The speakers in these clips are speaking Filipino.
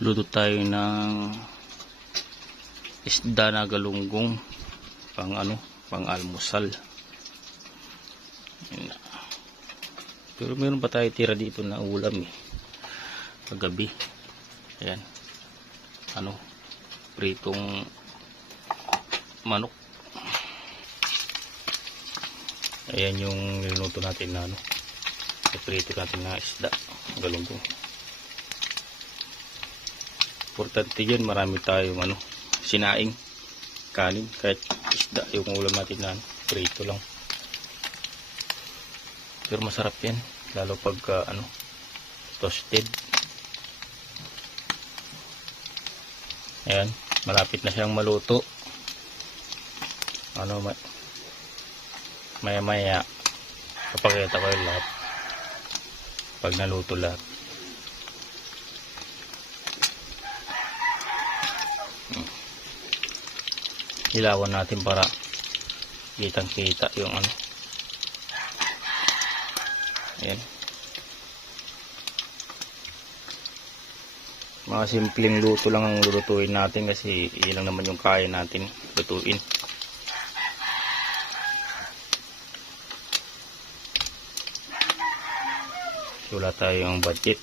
Luto tayo ng isda na galunggong pang almusal. Pero meron pa tayo tira dito na ulam kagabi. Ayan, pritong manok. Ayan yung niluto natin na prito natin na isda galunggong. Importante yun, marami tayong sinaing kanin, kahit isda yung ulam natin na prito lang. Pero masarap yan, lalo pagka toasted. Ayan, malapit na siyang maluto. Maya maya papakita ko yung lahat pag naluto lahat. Ilawan natin para kitang kita yung ayan, mga simpleng luto lang ang lulutuin natin kasi ilang naman yung kaya natin lutuin. Wala tayong budget,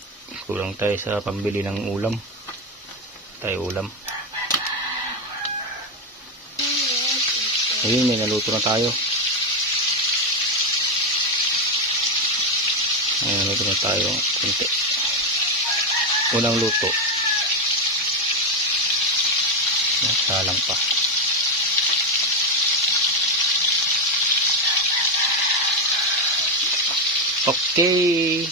kulang tayo sa pambili ng ulam. Ayun, may naluto na tayo. Ayun, naluto na tayo kunti. Unang luto. Nasalang pa. Okay.